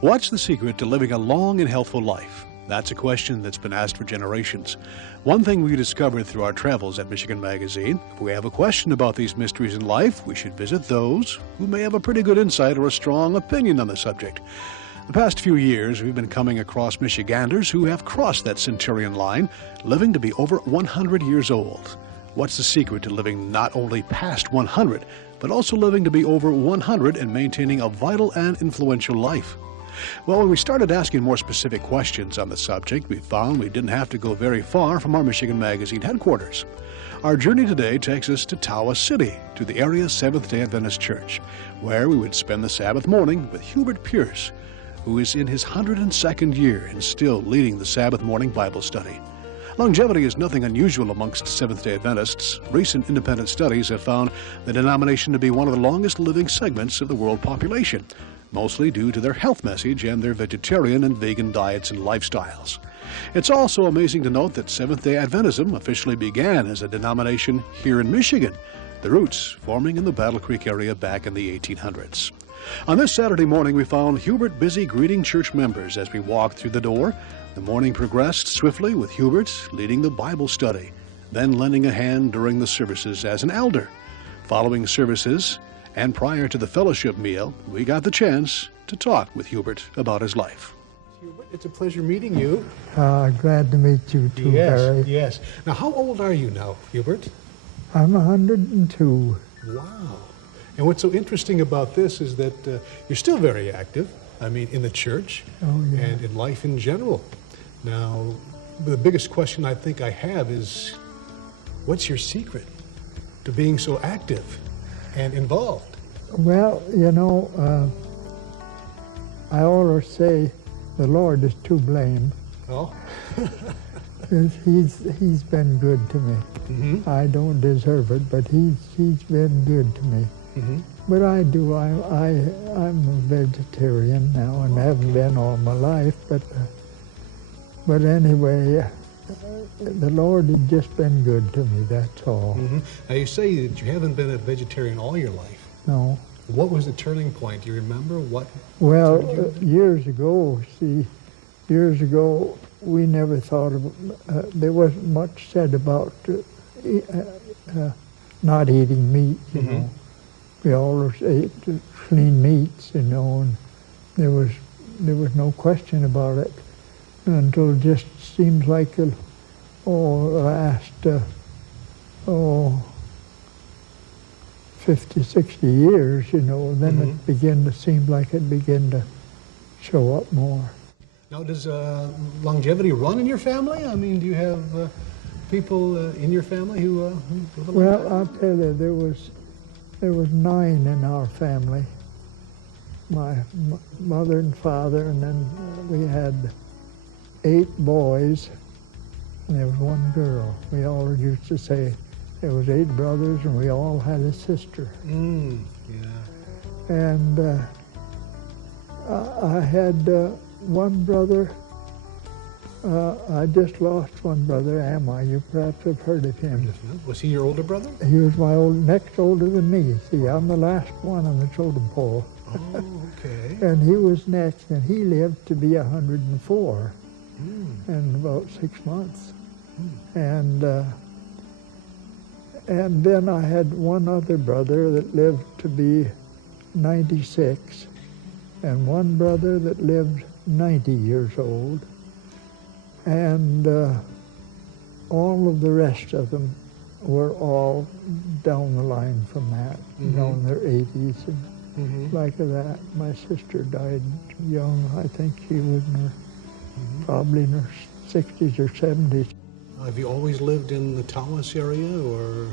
What's the secret to living a long and healthful life? That's a question that's been asked for generations. One thing we discovered through our travels at Michigan Magazine, if we have a question about these mysteries in life, we should visit those who may have a pretty good insight or a strong opinion on the subject. The past few years, we've been coming across Michiganders who have crossed that centurion line, living to be over 100 years old. What's the secret to living not only past 100, but also living to be over 100 and maintaining a vital and influential life? Well, when we started asking more specific questions on the subject, we found we didn't have to go very far from our Michigan Magazine headquarters. Our journey today takes us to Tawas City, to the area's Seventh-day Adventist Church, where we would spend the Sabbath morning with Hubert Pierce, who is in his 102nd year and still leading the Sabbath morning Bible study. Longevity is nothing unusual amongst Seventh-day Adventists. Recent independent studies have found the denomination to be one of the longest living segments of the world population, mostly due to their health message and their vegetarian and vegan diets and lifestyles. It's also amazing to note that Seventh-day Adventism officially began as a denomination here in Michigan, the roots forming in the Battle Creek area back in the 1800s. On this Saturday morning, we found Hubert busy greeting church members as we walked through the door. The morning progressed swiftly with Hubert leading the Bible study, then lending a hand during the services as an elder. Following services, and prior to the fellowship meal, we got the chance to talk with Hubert about his life. Hubert, it's a pleasure meeting you. Glad to meet you too, Barry. Yes. Now, how old are you now, Hubert? I'm 102. Wow. And what's so interesting about this is that you're still very active, in the church and in life in general. Now, the biggest question I think I have is, what's your secret to being so active and involved? Well, I always say the Lord is to blame. Oh? He's been good to me. Mm-hmm. I don't deserve it, but he's been good to me. Mm-hmm. But I'm a vegetarian now and haven't been all my life, but anyway, the Lord has just been good to me, that's all. Mm-hmm. Now, you say that you haven't been a vegetarian all your life. No. What was the turning point? Do you remember what? Well, years ago, we never thought of, there wasn't much said about not eating meat, you mm-hmm. know. We always ate clean meats, and there was no question about it until it just seems like last 50, 60 years, then mm-hmm. it began to seem like it began to show up more. Now, does longevity run in your family? Do you have people in your family who live Well, I'll tell you, there was 9 in our family. My mother and father, and then we had 8 boys, and there was 1 girl. We always used to say there was 8 brothers, and we all had a sister. Yeah. And I had 1 brother. I just lost 1 brother, You perhaps have heard of him. Was he your older brother? He was my next older than me. See, I'm the last one on the totem pole. Oh, okay. And he was next, and he lived to be 104 in about 6 months. And then I had 1 other brother that lived to be 96, and 1 brother that lived 90 years old. And all of the rest of them were all down the line from that, mm-hmm. in their 80s and mm-hmm. like that. My sister died young. I think she was probably in her 60s or 70s. Have you always lived in the Tawas area, or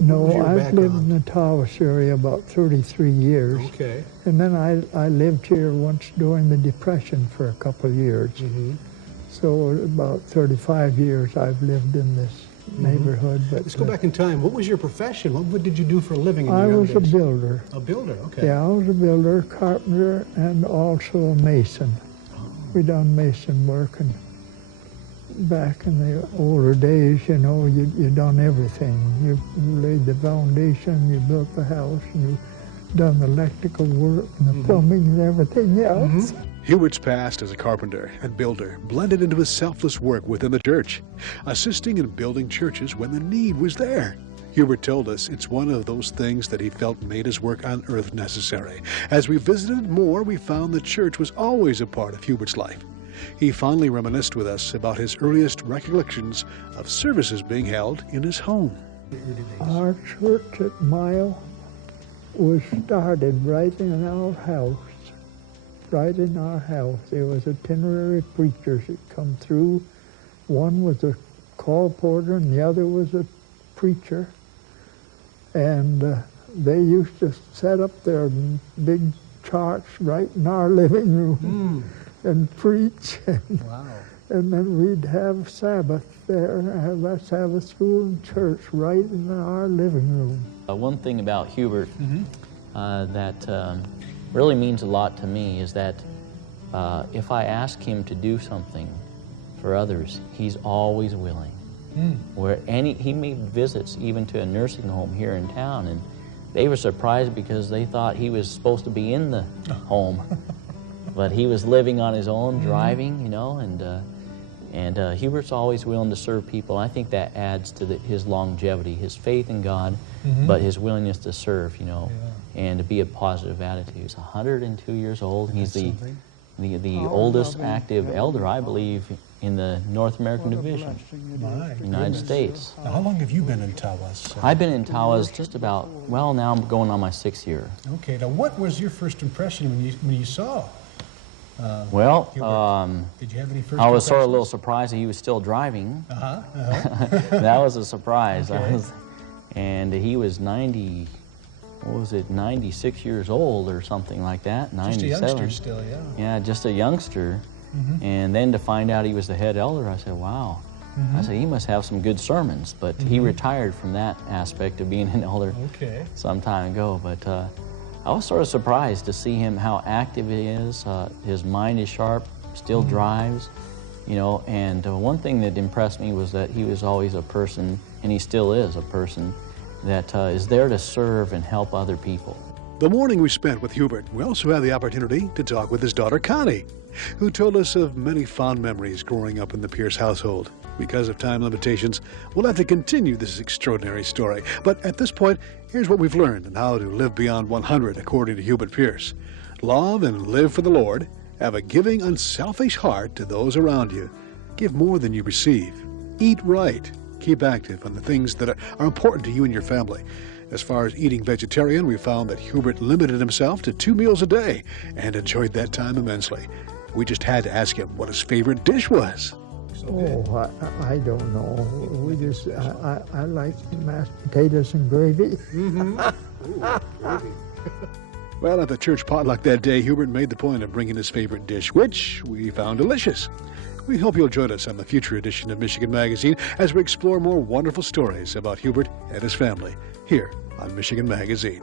No, was your I've background? lived in the Tawas area about 33 years. Okay. And then I lived here once during the Depression for a couple of years. Mm-hmm. So about 35 years I've lived in this neighborhood. But let's go back in time. What was your profession? What did you do for a living in I your was young days? a builder. A builder, okay. Yeah, I was a builder, carpenter, and also a mason. Oh. We done mason work, and back in the older days, you done everything. You laid the foundation, you built the house, and you done the electrical work and the plumbing and everything else. Mm-hmm. Hubert's past as a carpenter and builder blended into his selfless work within the church, assisting in building churches when the need was there. Hubert told us it's one of those things that he felt made his work on earth necessary. As we visited more, we found the church was always a part of Hubert's life. He fondly reminisced with us about his earliest recollections of services being held in his home. Our church at Mile was started right in our house. Right in our house. There was itinerary preachers that come through. One was a call porter and the other was a preacher. And they used to set up their big charts right in our living room and preach. Wow. And then we'd have Sabbath there, have our Sabbath school and church right in our living room. One thing about Hubert that really means a lot to me is that if I ask him to do something for others, he's always willing. He made visits even to a nursing home here in town, and they were surprised because they thought he was supposed to be in the home, but he was living on his own, driving, you know, and Hubert's always willing to serve people. I think that adds to his longevity, his faith in God, but his willingness to serve, you know, and to be a positive attitude. He's 102 years old. He's the oldest active elder, I believe, in the North American Division, United States. Now, how long have you been in Tawas? I've been in Tawas just about, well, now I'm going on my 6th year. Okay, now what was your first impression when you saw well, did you have any first I was sort of a little surprised that he was still driving. That was a surprise. Okay. And he was 96 years old or something like that, 97. Just a youngster still, yeah. Yeah, just a youngster. And then to find out he was the head elder, I said, wow. I said, he must have some good sermons. But he retired from that aspect of being an elder some time ago. But I was sort of surprised to see him, how active he is. His mind is sharp, still drives, you know. And one thing that impressed me was that he was always a person, and he still is a person, that is there to serve and help other people. The morning we spent with Hubert, we also had the opportunity to talk with his daughter Connie, who told us of many fond memories growing up in the Pierce household. Because of time limitations, we'll have to continue this extraordinary story. But at this point, here's what we've learned on how to live beyond 100 according to Hubert Pierce. Love and live for the Lord. Have a giving, unselfish heart to those around you. Give more than you receive. Eat right. Keep active on the things that are important to you and your family. As far as eating vegetarian, we found that Hubert limited himself to 2 meals a day and enjoyed that time immensely. We just had to ask him what his favorite dish was. Oh, I don't know. We just, I like mashed potatoes and gravy. Well, at the church potluck that day, Hubert made the point of bringing his favorite dish, which we found delicious. We hope you'll join us on the future edition of Michigan Magazine as we explore more wonderful stories about Hubert and his family here on Michigan Magazine.